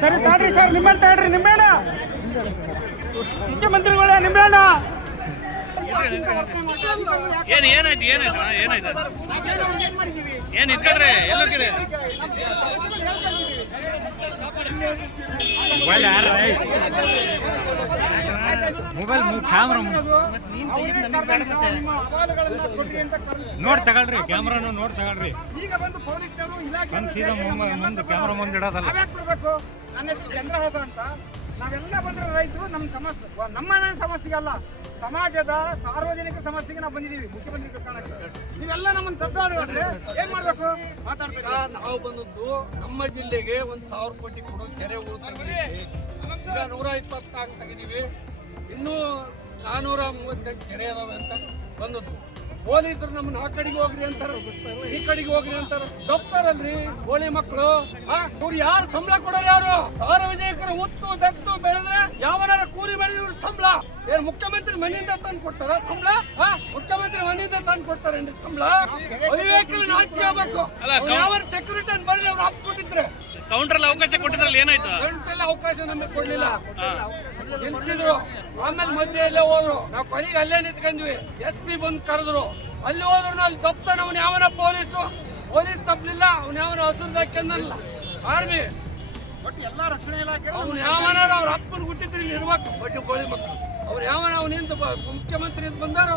ಸರಿ ತಾಡ್ರಿ ಸರ್ ನಿಮ್ಮ ತಾಡ್ರಿ ನಿಂಬೇಣ ಮುಖ್ಯಮಂತ್ರಿಗಳ ನಿಂಬೇಣ ಏನ್ ಏನಾಯ್ತು ಏನಾಯ್ತು ಏನಾಯ್ತು? ಏನ್ ಕಡೆ ಮೊಬೈಲ್ ಕ್ಯಾಮ್ರಾ ನೋಡ್ ತಗೊಳ್ರಿ ಕ್ಯಾಮ್ರಾನು ನೋಡಿ ತಗೊಳ್ರಿ. ಈಗ ಬಂದು ಪೊಲೀಸ್ನವರು ಇಲಾಖೆ ಬಂದ್ ಸೀದಾ ಮುಂದೆ ಕ್ಯಾಮ್ರಾ ಮುಂದೆ ಇಡೋದಲ್ಲ. ನಾವ್ಯಾಕ್ ಬರ್ಬೇಕು ನನ್ನ ಹೆಸರು ಚಂದ್ರಹಾಸ ಅಂತ. ನಾವೆಲ್ಲ ಬಂದ್ರೆ ರೈತರು ನಮ್ಮ ಸಮಸ್ಯೆ ನಮ್ಮ ನನ್ನ ಸಮಸ್ಯೆಗೆ ಅಲ್ಲ ಸಮಾಜದ ಸಾರ್ವಜನಿಕ ಸಮಸ್ಯೆಗೆ ನಾವು ಬಂದಿದ್ದೀವಿ, ಮುಖ್ಯಮಂತ್ರಿ ಕಾಣಕ್ಕೆ ನೀವೆಲ್ಲ ನಮ್ಮನ್ನು ತಪ್ಪಾಡಿದ್ರೆ ಏನ್ ಮಾಡ್ಬೇಕು? ಮಾತಾಡ್ತೀರಾ ನಾವು ಬಂದದ್ದು ನಮ್ಮ ಜಿಲ್ಲೆಗೆ ಒಂದ್ ಸಾವಿರ ಕೋಟಿ ಕೊಡೋ ಕೆರೆ ಈಗ ನೂರ ಇಪ್ಪತ್ನಾಲ್ಕು ತೆಗಿದೀವಿ ಇನ್ನೂ ನಾನೂರ ಮೂವತ್ತೆಂಟು ಕೆರೆ ಅದಾವೆ ಅಂತ ಬಂದದ್ದು. ಪೊಲೀಸರು ನಮ್ಮನ್ನ ಆ ಕಡೆಗೆ ಹೋಗ್ರಿ ಅಂತಾರ, ಈ ಕಡೆಗೆ ಹೋಗ್ರಿ ಅಂತಾರ. ಅಲ್ರಿ ಕೋಳಿ ಮಕ್ಕಳು. ಇವ್ರು ಯಾರು ಸಂಬಳ ಕೊಡೋರು ಯಾರು? ಸಾರ್ವಜನಿಕರು ಉತ್ತು ಬೆತ್ತು ಬೆಳೆದ್ರೆ ಯಾವನಾರ ಕೂಲಿ ಬೆಳೆದಿವ್ರ ಸಂಬಳ. ಏನ್ ಮುಖ್ಯಮಂತ್ರಿ ಮನೆಯಿಂದ ತಂದು ಕೊಡ್ತಾರ? ಸಂಬಳ? ಮುಖ್ಯಮಂತ್ರಿ ಮನೆಯಿಂದ ತಂದು ಕೊಡ್ತಾರೇನ್ರಿ ಸಂಬಳ? ಆಗ್ಬೇಕು. ಯಾವ ಸೆಕ್ಯೂರಿಟಿ ಅಂತ ಬರಲಿ ಅವ್ರು ಹಾಕ್ಬಿಟ್ಟಿದ್ರೆ. ಕೌಂಟರ್ ಅವಕಾಶ ಕೊಟ್ಟಿದ್ರಲ್ಲಿ ಏನಾಯ್ತು? ಗಂಟೆಲ್ಲ ಅವಕಾಶ ನಮಗೆ ಕೊಡ್ಲಿಲ್ಲ. ನಿಲ್ಸಿದ್ರು. ಆಮೇಲೆ ಮಧ್ಯೆಯಲ್ಲೇ ಹೋದ್ರು. ನಾವು ಕೊನೆಗೆ ಅಲ್ಲೇ ನಿಂತ್ಕೊಂಡ್ವಿ. ಎಸ್ ಪಿ ಬಂದು ಕರೆದ್ರು. ಅಲ್ಲಿ ಹೋದ್ರು ಅಲ್ಲಿ ತಪ್ತಾನ ಅವ್ನು ಯಾವನ ಪೊಲೀಸು? ಪೊಲೀಸ್ ತಪ್ಪಲಿಲ್ಲ ಅವ್ನು ಯಾವನ ಹಸುರು ಹಾಕ್ಯಂದಲ್ಲ ಆರ್ಮಿ. ಬಟ್ ಎಲ್ಲಾ ರಕ್ಷಣೆ ಇಲಾಖೆ ಅವ್ನು ಯಾವನಾರು ಅವ್ರ ಅಪ್ಪನ ಗುಟ್ಟಿದ್ರೆ ಇಲ್ಲಿ ಇರ್ಬೇಕು. ಬಡ್ಡಿ ಕೋಳಿ ಮಕ್ಕಳು ಅವ್ರು ಯಾವ ನಾವು ನಿಂತು ಮುಖ್ಯಮಂತ್ರಿ ಅಂತ ಬಂದಾರೋ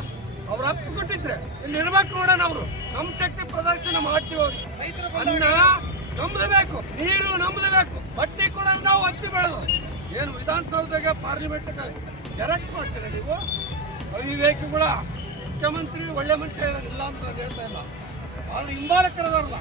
ಅವ್ರು ಅಪ್ಪ ಕೊಟ್ಟಿದ್ರೆ ಇಲ್ಲಿ ಇರ್ಬೇಕು ನೋಡೋಣ ಅವರು. ನಮ್ಮ ಶಕ್ತಿ ಪ್ರದರ್ಶನ ಮಾಡ್ತೀವಿ ಅವ್ರಿಗೆ ಅನ್ನ ನಂಬಲೇಬೇಕು ನೀರು ನಂಬಲೇಬೇಕು ಬಟ್ಟೆ ಕೂಡ ನಾವು ಹತ್ತಿ ಬೆಳೆದು. ಏನು ವಿಧಾನಸೌಧಗೆ ಪಾರ್ಲಿಮೆಂಟ್ ಜೆರಾಕ್ಸ್ ಮಾಡ್ತೀರಾ ನೀವು? ಅವಿವೇಕಿಗಳ ಮುಖ್ಯಮಂತ್ರಿ ಒಳ್ಳೆ ಮನುಷ್ಯ ಇರೋದಿಲ್ಲ ಅಂತ ಹೇಳ್ತಾ ಇಲ್ಲ. ಆದ್ರೆ ಹಿಂಬಾಲಕರದಾರಲ್ಲ